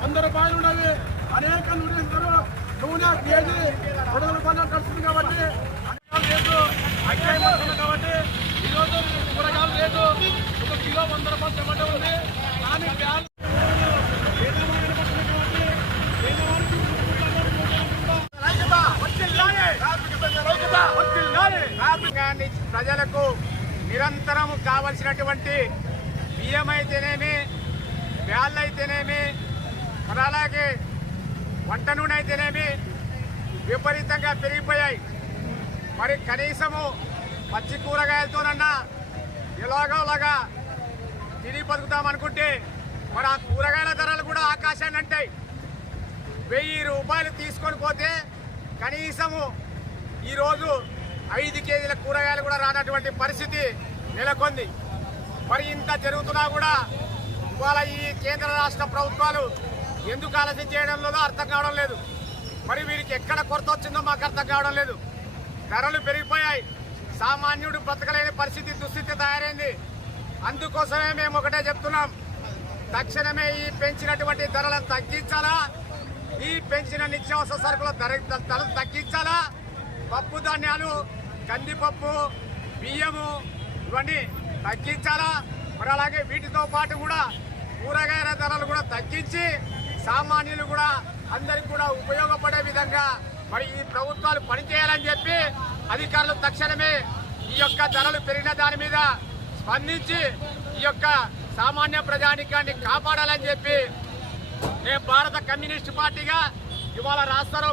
వంద రూపాయలు ఉన్నవి అనేక నూనెలు నూనె కేజీ రెండు రూపాయలు కలుస్తుంది కాబట్టి అన్యాయం కాబట్టి ఈరోజు కూరగాయలు లేదు ఒక కిలో వంద రూపాయలు ఉంది. కానీ బ్యాన్ ప్రజలకు నిరంతరం కావలసినటువంటి బియ్యం అయితేనేమి బ్యాళ్ళు అయితేనేమి మరి అలాగే వంట నూనె అయితేనేమి విపరీతంగా పెరిగిపోయాయి. మరి కనీసము పచ్చి కూరగాయలతోనన్నా ఎలాగోలాగా తిని బతుకుతామనుకుంటే మరి ఆ కూరగాయల ధరలు కూడా ఆకాశాన్ని అంటాయి. వెయ్యి రూపాయలు తీసుకొని పోతే కనీసము ఈరోజు ఐదు కేజీల కూరగాయలు కూడా రానటువంటి పరిస్థితి నెలకొంది. మరి ఇంత జరుగుతున్నా కూడా ఇవాళ ఈ కేంద్ర రాష్ట్ర ప్రభుత్వాలు ఎందుకు ఆలస్యం చేయడంలోనో అర్థం కావడం లేదు. మరి వీరికి ఎక్కడ కొరత వచ్చిందో మాకు అర్థం కావడం లేదు. ధరలు పెరిగిపోయాయి. సామాన్యుడు బ్రతకలేని పరిస్థితి దుస్థితి తయారైంది. అందుకోసమే మేము ఒకటే చెప్తున్నాం. తక్షణమే ఈ పెంచినటువంటి ధరలను తగ్గించాలా? ఈ పెంచిన నిత్యావసర సరుకుల ధర ధరలు తగ్గించాలా? పప్పు ధాన్యాలు కందిపప్పు బియ్యము ఇవన్నీ తగ్గించాలా? మరి అలాగే వీటితో పాటు కూడా కూరగాయల ధరలు కూడా తగ్గించి సామాన్యులు కూడా అందరికి కూడా ఉపయోగపడే విధంగా మరి ఈ ప్రభుత్వాలు పనిచేయాలని చెప్పి అధికారులు తక్షణమే ఈ యొక్క ధరలు పెరిగిన దాని మీద స్పందించి ఈ యొక్క సామాన్య ప్రజానికాన్ని కాపాడాలని చెప్పి నేను భారత కమ్యూనిస్ట్ పార్టీగా ఇవాళ రాస్తారో